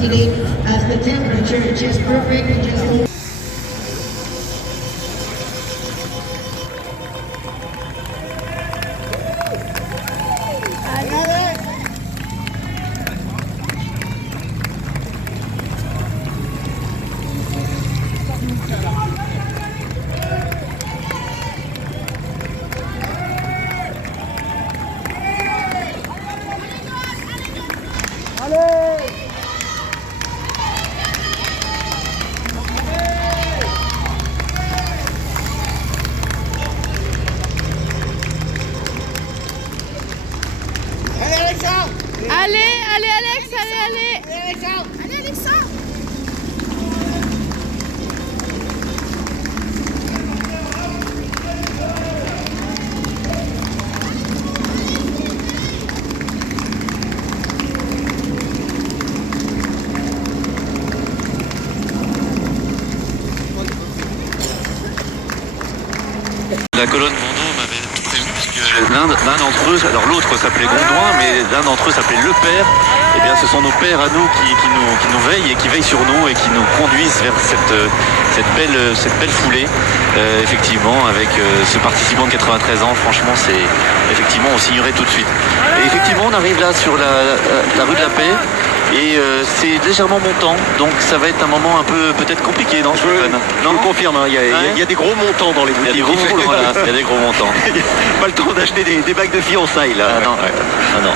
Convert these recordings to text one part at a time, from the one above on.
yesterday as the temperature just perfect, just Allez, allez Alex, allez, allez. Allez Alexa. La colonne Vendôme m'avait tout prévu parce que l'un d'entre eux, alors l'autre s'appelait Gondouin, mais l'un d'entre eux s'appelait Le Père. Eh bien, ce sont nos pères à nous qui nous veillent et qui veillent sur nous et qui nous conduisent vers cette belle foulée. Effectivement, avec ce participant de 93 ans, franchement, effectivement, on s'ignorait tout de suite. Et effectivement, on arrive là sur la rue de la Paix. Et c'est légèrement montant, donc ça va être un moment un peu peut-être compliqué, non? Non, je confirme, hein, il y a des gros montants dans les boutiques. Il y a des gros montants, voilà, il y a des gros montants. Pas le temps d'acheter des bagues de fiançailles là. Ah non, ouais. Ah non.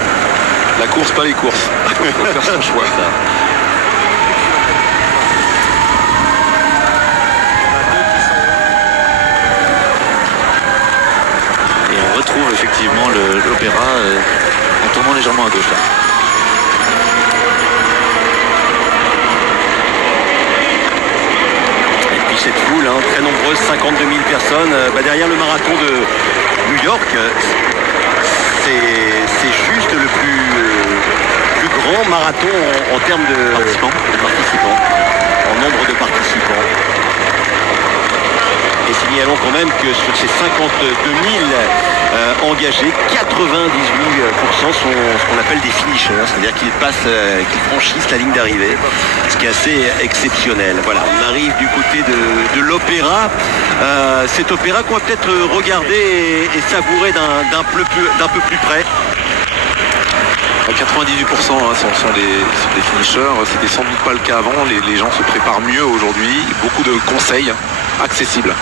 La course, pas les courses. Il faut faire son choix. Et on retrouve effectivement l'opéra en tournant légèrement à gauche là. Cette foule, hein, très nombreuse, 52 000 personnes. Derrière le marathon de New York, c'est juste le plus grand marathon en termes de participants, en nombre de participants. Et signalons quand même que sur ces 52 000 engagés, 98% sont ce qu'on appelle des finishers, c'est-à-dire qu'ils franchissent la ligne d'arrivée, ce qui est assez exceptionnel. Voilà, on arrive du côté de l'opéra, cet opéra qu'on va peut-être regarder et savourer d'un peu plus près. 98% sont des finishers, c'était sans doute pas le cas avant, les gens se préparent mieux aujourd'hui, beaucoup de conseils accessibles.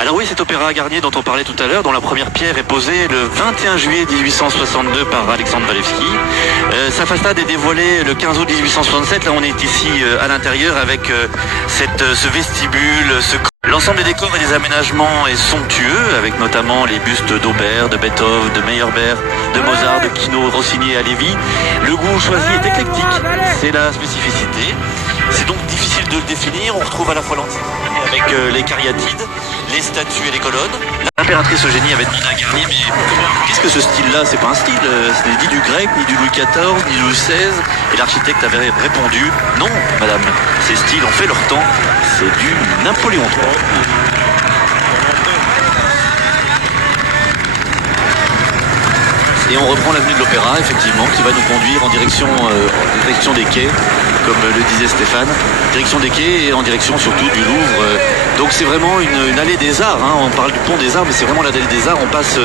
Alors oui, cet opéra Garnier dont on parlait tout à l'heure, dont la première pierre est posée le 21 juillet 1862 par Alexandre Walewski. Sa façade est dévoilée le 15 août 1867. Là, on est ici à l'intérieur avec ce vestibule, L'ensemble des décors et des aménagements est somptueux, avec notamment les bustes d'Aubert, de Beethoven, de Meyerbeer, de Mozart, de Quino, Rossini et Halévy. Le goût choisi est éclectique, c'est la spécificité. C'est donc difficile de le définir. On retrouve à la fois l'Antiquité avec les cariatides, les statues et les colonnes. L'impératrice Eugénie avait demandé à Garnier, mais qu'est-ce que ce style-là? C'est pas un style, ce n'est ni du grec, ni du Louis XIV, ni du Louis XVI. Et l'architecte avait répondu, non, madame, ces styles ont fait leur temps, c'est du Napoléon III. Et on reprend l'avenue de l'Opéra, effectivement, qui va nous conduire en direction des quais, comme le disait Stéphane, direction des quais et en direction surtout du Louvre. Donc c'est vraiment une allée des arts, hein. On parle du pont des arts, mais c'est vraiment l'allée des arts. On passe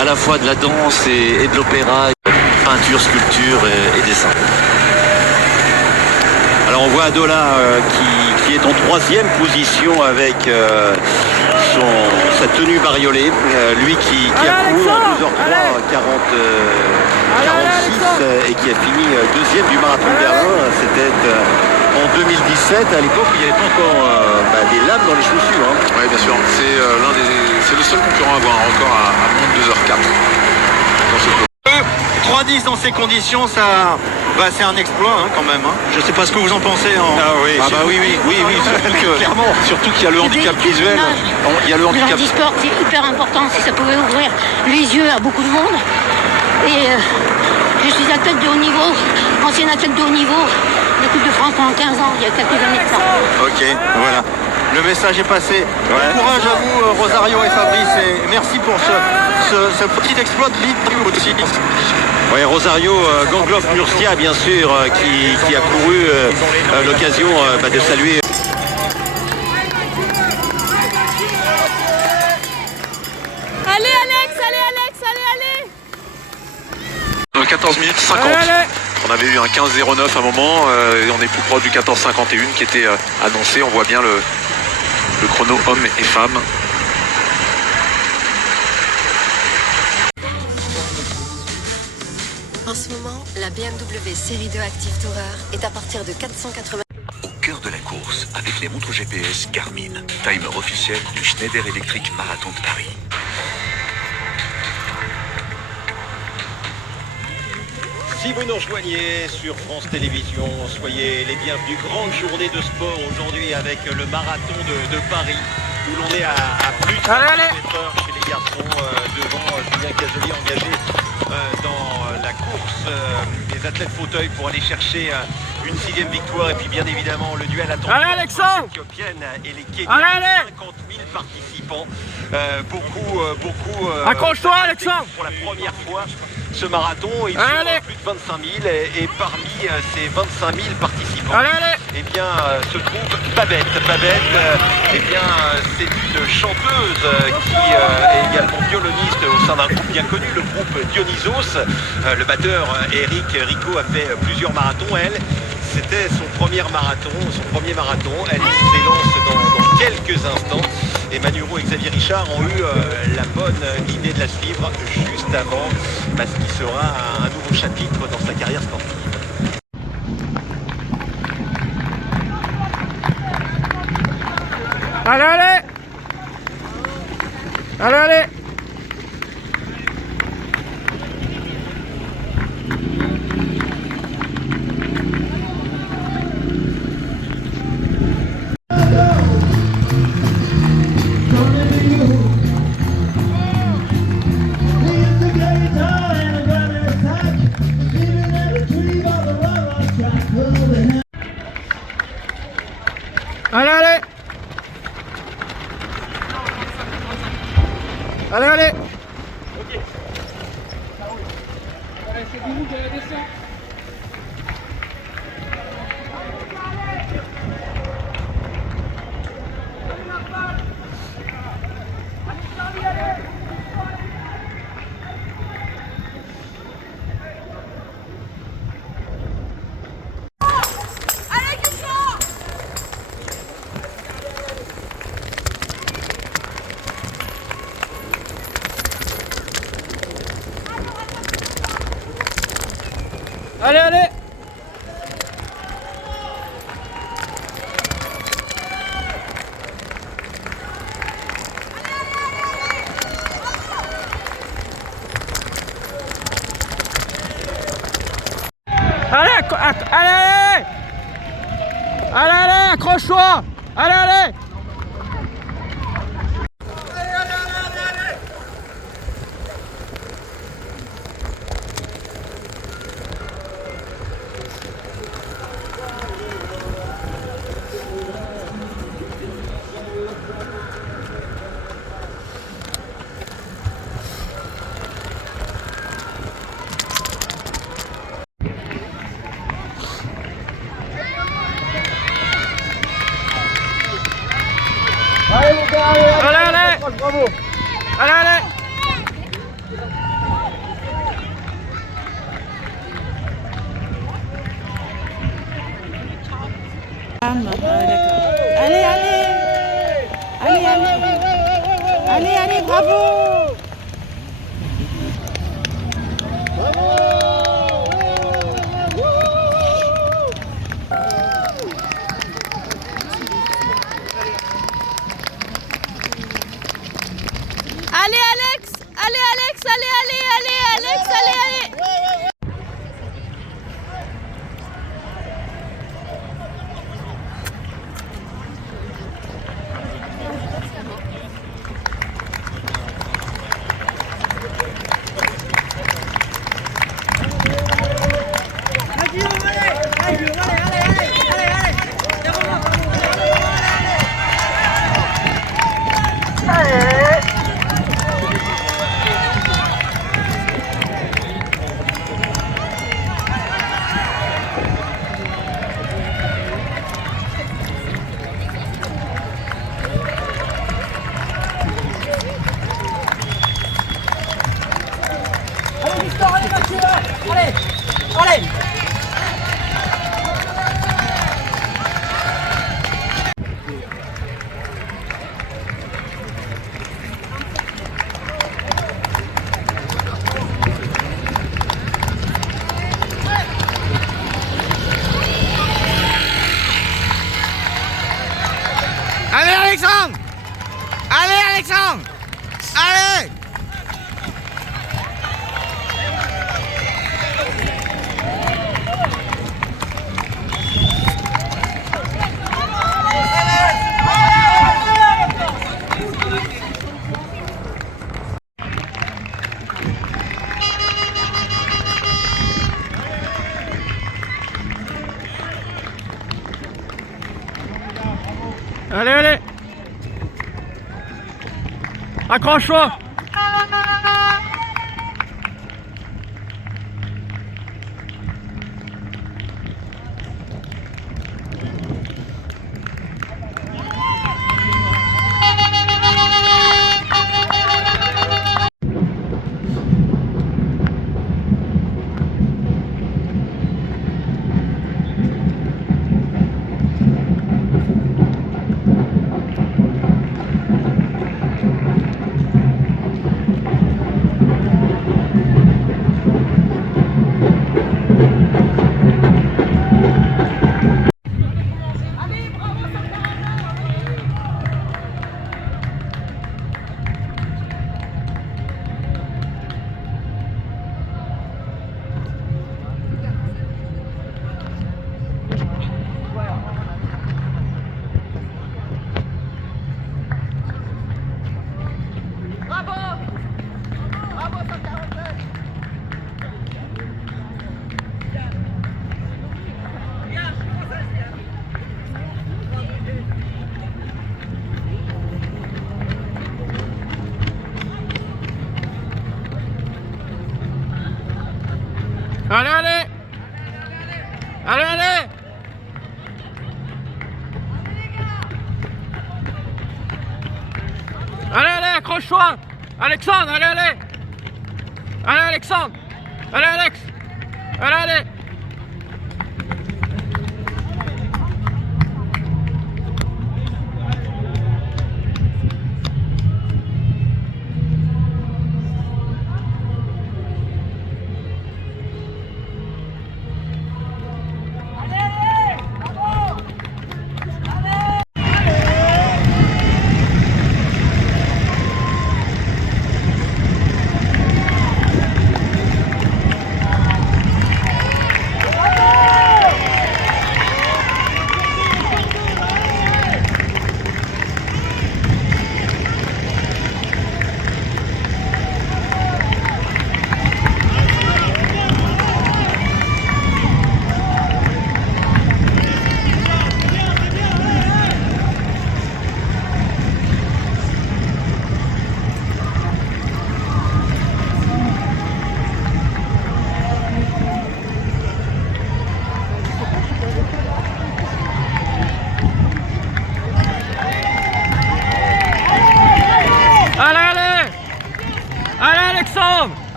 à la fois de la danse et de l'opéra, peinture, sculpture et dessin. Alors on voit Adola qui est en 3e position avec sa tenue bariolée, lui qui a couru en 2h03 46 et qui a fini 2e du marathon de Berlin. C'était en 2017, à l'époque où il n'y avait pas encore des lames dans les chaussures. Hein. Oui, bien sûr, c'est le seul concurrent à avoir un record à moins de 2h04 dans ce 3-10 dans ces conditions, c'est un exploit hein, quand même. Hein. Je ne sais pas ce que vous en pensez. oui, surtout qu'il y a le handicap visuel. Il y a le handicap. Le handisport, c'est hyper important. Si ça pouvait ouvrir les yeux à beaucoup de monde. Et je suis athlète de haut niveau, ancienne athlète de haut niveau, de Coupe de France pendant 15 ans, il y a quelques années de ça. Ok, voilà. Le message est passé. Ouais. Bon courage à vous, Rosario et Fabrice, et merci pour ce petit exploit de lead aussi. Oui, Rosario Gangloff-Murcia, bien sûr, qui a couru l'occasion de saluer. Allez Alex, allez Alex, allez, allez. 14 minutes 50. On avait eu un 15-09 à un moment, et on est plus proche du 14-51 qui était annoncé. On voit bien le chrono hommes et femmes. En ce moment, la BMW Série 2 Active Tourer est à partir de 480. Au cœur de la course, avec les montres GPS Garmin, timer officiel du Schneider Electric Marathon de Paris. Si vous nous rejoignez sur France Télévisions, soyez les bienvenus. Grande journée de sport aujourd'hui avec le marathon de Paris, où l'on est à plus de 100 km/h chez les garçons, devant Julien Casoli engagé dans la course des athlètes fauteuils pour aller chercher une 6e victoire. Et puis bien évidemment le duel attendu entre l'Éthiopienne et les Kenyans. 50 000 participants, beaucoup Accroche-toi, Alexandre. pour la première fois ce marathon. Il y a plus de 25 000 et parmi ces 25 000 participants, eh bien, se trouve Babette. Babette, eh bien, c'est une chanteuse qui est également violoniste au sein d'un groupe bien connu, le groupe Dionysos. Le batteur Eric Rico a fait plusieurs marathons. Elle, c'était son premier marathon. Elle s'élance dans quelques instants. Et Manuro et Xavier Richard ont eu la bonne idée de la suivre juste avant ce qui sera un nouveau chapitre dans sa carrière sportive. Allez, allez. Allez, allez. Allez, allez. Allez, allez. Allez, allez. Allez, allez, accroche-toi. Allez, allez. Allez, allez. Bravo. Allez, allez. Allez, allez. Allez, allez. Allez, allez, bravo. Allez Alex, allez Alex, allez, allez, allez, Alex, allez, allez. Alexandre! Allez, Alexandre! Allez! Allez, allez! Accroche-toi! Allez, allez! Allez, allez! Allez, allez, accroche-toi! Alexandre, allez, allez! Allez, Alexandre! Allez, Alex! Allez, allez!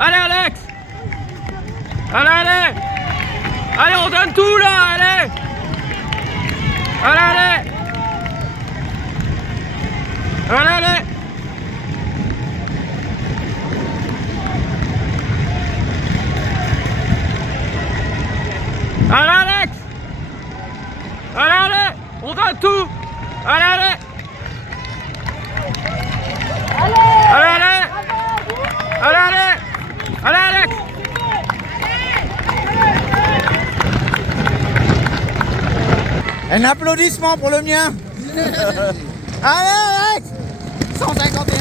Allez, Alex! Allez, allez! Allez, on donne tout là, allez! Allez, allez! Allez, allez! Allez, Alex! Allez, allez! On donne tout! Allez, allez! Allez, allez! Allez, allez! Allez, Alex! Un applaudissement pour le mien. Allez, Alex! 151.